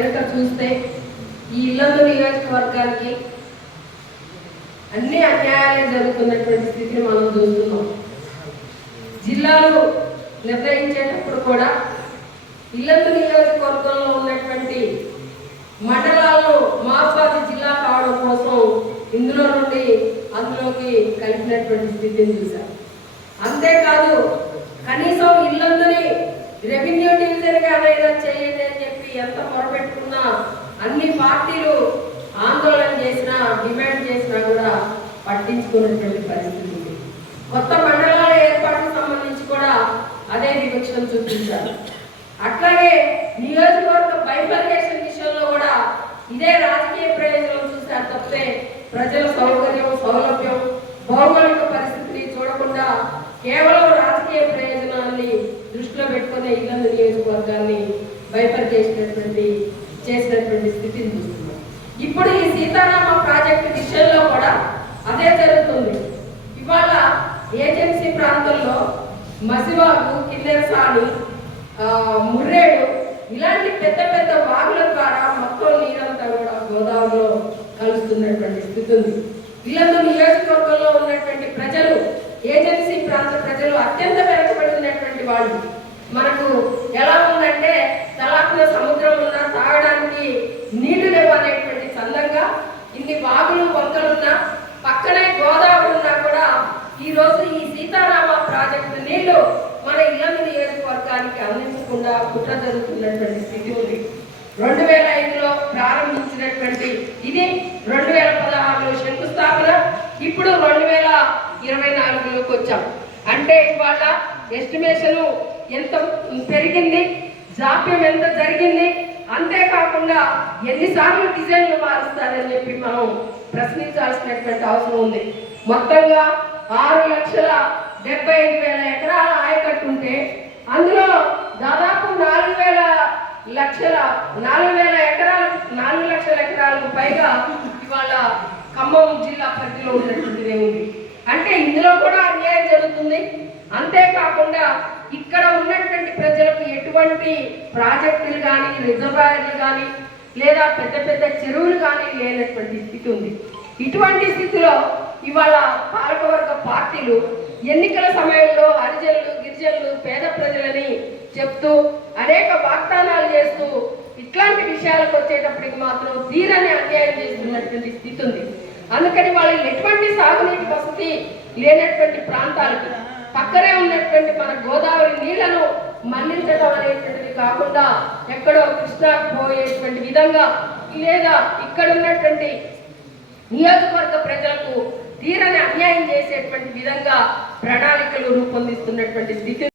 వెనుక చూస్తే ఈ ఇల్లందు నియోజకవర్గానికి అన్ని అన్యాయాలే జరుగుతున్నటువంటి స్థితిని మనం చూస్తున్నాం. జిల్లాలు నిర్ణయించేటప్పుడు కూడా ఇల్లందు నియోజకవర్గంలో ఉన్నటువంటి మండలాల్లో మార్పాది జిల్లా కావడం కోసం ఇందులో నుండి అందులోకి కలిపినటువంటి స్థితిని చూశాం. అంతేకాదు మొరపెట్టుకున్నా అన్ని పార్టీలు ఆందోళన చేసినా డిమాండ్ చేసినా కూడా పట్టించుకున్నటువంటి పరిస్థితి ఉంది. కొత్త మండలాల ఏర్పాటుకు సంబంధించి కూడా అదే వివక్షను చూపించారు. అట్లాగే నియోజకవర్గ బైఫర్కేషన్ విషయంలో కూడా ఇదే రాజకీయ ప్రయోజనం చూశారు తప్పితే ప్రజల సౌకర్యం సౌలభ్యం భౌగోళిక పరిస్థితిని చూడకుండా కేవలం రాజకీయ ప్రయోజనాన్ని దృష్టిలో పెట్టుకునే ఇల్లందు నియోజకవర్గాన్ని వైఫర్ చేసినటువంటి స్థితిని చూస్తున్నాం. ఇప్పుడు ఈ సీతారామ ప్రాజెక్టు విషయంలో కూడా అదే జరుగుతుంది. ఇవాళ ఏజెన్సీ ప్రాంతంలో మసివాగు కిన్నెరసాని ముర్రేడు ఇలాంటి పెద్ద పెద్ద వాగుల ద్వారా మొత్తం నీరంతా కూడా గోదావరిలో కలుస్తున్నటువంటి స్థితి ఉంది. వీళ్ళందరూ నియోజకవర్గంలో ఈరోజు ఈ సీతారామ ప్రాజెక్టు నీళ్ళు మన ఇళ్ళ నియోజకవర్గానికి అందించకుండా కుట్ర జరుగుతున్నటువంటి స్థితి ఉంది. రెండు వేల ఐదులో ప్రారంభించినటువంటి ఇది రెండు వేల పదహారులో శంకుస్థాపన ఇప్పుడు రెండు వేల ఇరవై నాలుగులోకి వచ్చాం. అంటే ఇవాళ ఎస్టిమేషన్ ఎంత పెరిగింది జాప్యం ఎంత జరిగింది అంతేకాకుండా ఎన్నిసార్లు డిజైన్లు మారుస్తారని చెప్పి మనం ప్రశ్నించాల్సినటువంటి అవసరం ఉంది. మొత్తంగా ఆరు లక్షల డెబ్బై ఐదు వేల ఎకరాల ఆయకట్టు ఉంటే అందులో దాదాపు నాలుగు వేల లక్షల నాలుగు వేల ఎకరాలు నాలుగు లక్షల ఎకరాలకు పైగా ఇవాళ ఖమ్మం జిల్లా పరిధిలో ఉన్నటువంటిదే ఉంది అంటే ఇందులో కూడా అన్యాయం జరుగుతుంది. అంతేకాకుండా ఇక్కడ ఉన్నటువంటి ప్రజలకు ఎటువంటి ప్రాజెక్టులు కానీ రిజర్వాయర్లు కానీ లేదా పెద్ద పెద్ద చెరువులు కానీ లేనటువంటి స్థితి ఉంది. ఇటువంటి స్థితిలో ఇవాళ పాలకవర్గ పార్టీలు ఎన్నికల సమయంలో హరిజనులు గిరిజనులు పేద ప్రజలని చెప్తూ అనేక వాగ్దానాలు చేస్తూ ఇట్లాంటి విషయాలకు వచ్చేటప్పటికి మాత్రం తీరని అన్యాయం చేస్తున్నటువంటి స్థితి ఉంది. అందుకని వాళ్ళకి ఎటువంటి సాగునీటి వసతి లేనటువంటి ప్రాంతాలకి పక్కనే ఉన్నటువంటి మన గోదావరి నీళ్ళను మళ్ళించడం అనేటువంటిది కాకుండా ఎక్కడో కృష్ణా పోయేటువంటి విధంగా లేదా ఇక్కడ ఉన్నటువంటి నియోజకవర్గ ప్రజలకు తీరని అన్యాయం చేసేటువంటి విధంగా ప్రణాళికలు రూపొందిస్తున్నటువంటి స్థితి